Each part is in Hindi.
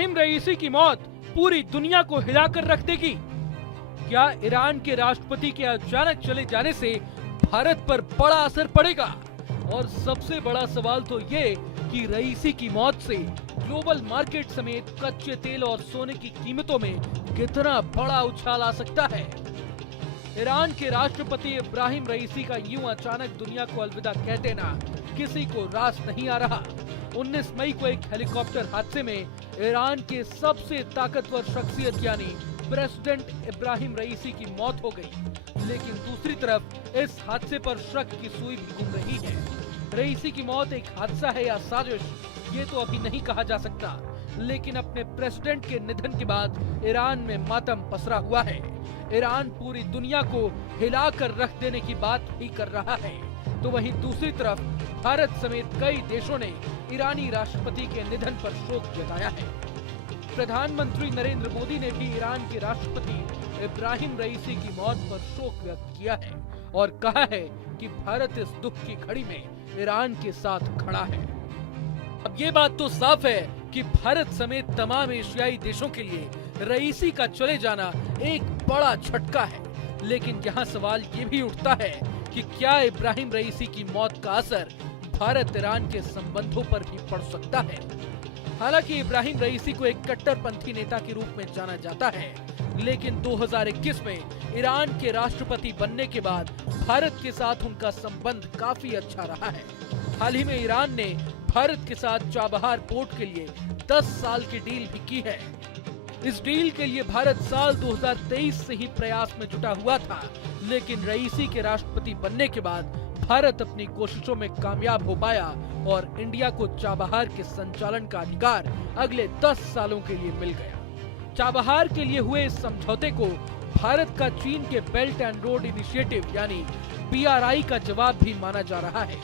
इब्राहिम रईसी की मौत पूरी दुनिया को हिलाकर रख देगी। क्या ईरान के राष्ट्रपति के अचानक चले जाने से भारत पर बड़ा असर पड़ेगा? और सबसे बड़ा सवाल तो ये कि रईसी की मौत से ग्लोबल मार्केट समेत कच्चे तेल और सोने की कीमतों में कितना बड़ा उछाल आ सकता है। ईरान के राष्ट्रपति इब्राहिम रईसी का यूं अचानक दुनिया को अलविदा कह देना किसी को रास नहीं आ रहा। 19 मई को एक हेलीकॉप्टर हादसे में ईरान के सबसे ताकतवर शख्सियत यानी प्रेसिडेंट इब्राहिम रईसी की मौत हो गई। लेकिन दूसरी तरफ इस हादसे पर शक की सुई भी घूम रही है। रईसी की मौत एक हादसा है या साजिश, ये तो अभी नहीं कहा जा सकता। लेकिन अपने प्रेसिडेंट के निधन के बाद ईरान में मातम पसरा हुआ है। ईरान पूरी दुनिया को हिलाकर रख देने की बात ही कर रहा है, तो वहीं दूसरी तरफ भारत समेत कई देशों ने ईरानी राष्ट्रपति के निधन पर शोक जताया है। प्रधानमंत्री नरेंद्र मोदी ने भी ईरान के राष्ट्रपति इब्राहिम रईसी की मौत पर शोक व्यक्त किया है और कहा है कि भारत इस दुख की घड़ी में ईरान के साथ खड़ा है। अब ये बात तो साफ है कि भारत समेत तमाम एशियाई देशों के लिए रईसी का चले जाना एक बड़ा झटका है। लेकिन यहाँ सवाल ये भी उठता है कि क्या इब्राहिम रईसी की मौत का असर भारत ईरान के संबंधों पर भी पड़ सकता है। हालांकि इब्राहिम रईसी को एक कट्टरपंथी नेता के रूप में जाना जाता है, लेकिन 2021 में ईरान के राष्ट्रपति बनने के बाद भारत के साथ उनका संबंध काफी अच्छा रहा है। हाल ही में ईरान ने भारत के साथ चाबहार पोर्ट के लिए 10 साल की डील भी की है। इस डील के लिए भारत साल 2023 से ही प्रयास में जुटा हुआ था, लेकिन रईसी के राष्ट्रपति बनने के बाद भारत अपनी कोशिशों में कामयाब हो पाया और इंडिया को चाबहार के संचालन का अधिकार अगले 10 सालों के लिए मिल गया। चाबहार के लिए हुए इस समझौते को भारत का चीन के बेल्ट एंड रोड इनिशिएटिव यानी BRI का जवाब भी माना जा रहा है।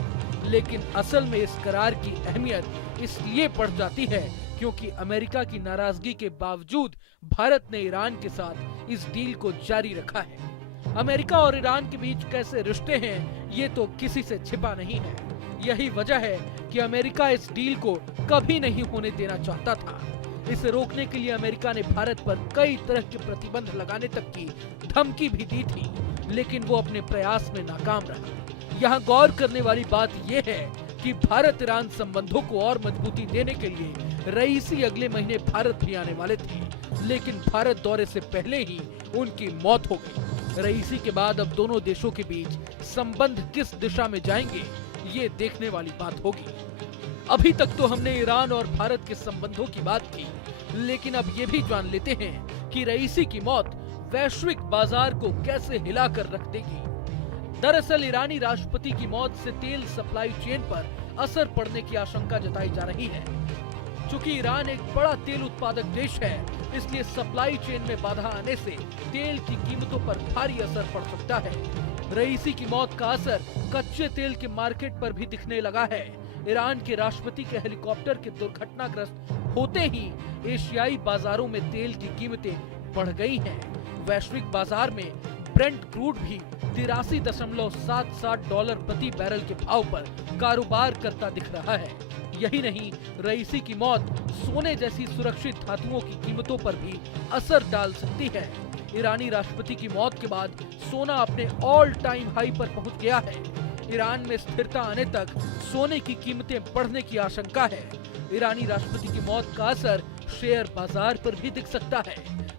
लेकिन असल में इस करार की अहमियत इसलिए बढ़ जाती है क्योंकि अमेरिका की नाराजगी के बावजूद भारत ने ईरान के साथ इस डील को जारी रखा है। अमेरिका और ईरान के बीच कैसे रिश्ते हैं ये तो किसी से छिपा नहीं है। यही वजह है कि अमेरिका इस डील को कभी नहीं होने देना चाहता था। इसे रोकने के लिए अमेरिका ने भारत पर कई तरह के प्रतिबंध लगाने तक की धमकी भी दी थी, लेकिन वो अपने प्रयास में नाकाम रहा। यहाँ गौर करने वाली बात यह है कि भारत ईरान संबंधों को और मजबूती देने के लिए रईसी अगले महीने भारत भी आने वाले थे, लेकिन भारत दौरे से पहले ही उनकी मौत हो गई। रईसी के बाद अब दोनों देशों के बीच संबंध किस दिशा में जाएंगे ये देखने वाली बात होगी। अभी तक तो हमने ईरान और भारत के संबंधों की बात की, लेकिन अब ये भी जान लेते हैं कि रईसी की मौत वैश्विक बाजार को कैसे हिलाकर रख देगी। दरअसल ईरानी राष्ट्रपति की मौत से तेल सप्लाई चेन पर असर पड़ने की आशंका जताई जा रही है। चूंकि ईरान एक बड़ा तेल उत्पादक देश है, इसलिए सप्लाई चेन में बाधा आने से तेल की कीमतों पर भारी असर पड़ सकता है। रईसी की मौत का असर कच्चे तेल के मार्केट पर भी दिखने लगा है। ईरान के राष्ट्रपति के हेलीकॉप्टर के दुर्घटनाग्रस्त होते ही एशियाई बाजारों में तेल की कीमतें बढ़ गई हैं। वैश्विक बाजार में ब्रेंट क्रूड भी $83.77 प्रति बैरल के भाव पर कारोबार करता दिख रहा है। यही नहीं, रईसी की मौत सोने जैसी सुरक्षित धातुओं की कीमतों पर भी असर डाल सकती है। ईरानी राष्ट्रपति की मौत के बाद सोना अपने ऑल टाइम हाई पर पहुंच गया है। ईरान में स्थिरता आने तक सोने की कीमतें बढ़ने की आशंका है। ईरानी राष्ट्रपति की मौत का असर शेयर बाजार पर भी दिख सकता है।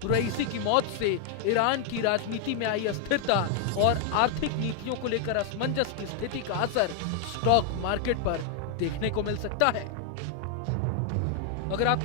रईसी की मौत से ईरान की राजनीति में आई अस्थिरता और आर्थिक नीतियों को लेकर असमंजस की स्थिति का असर स्टॉक मार्केट पर देखने को मिल सकता है। अगर आप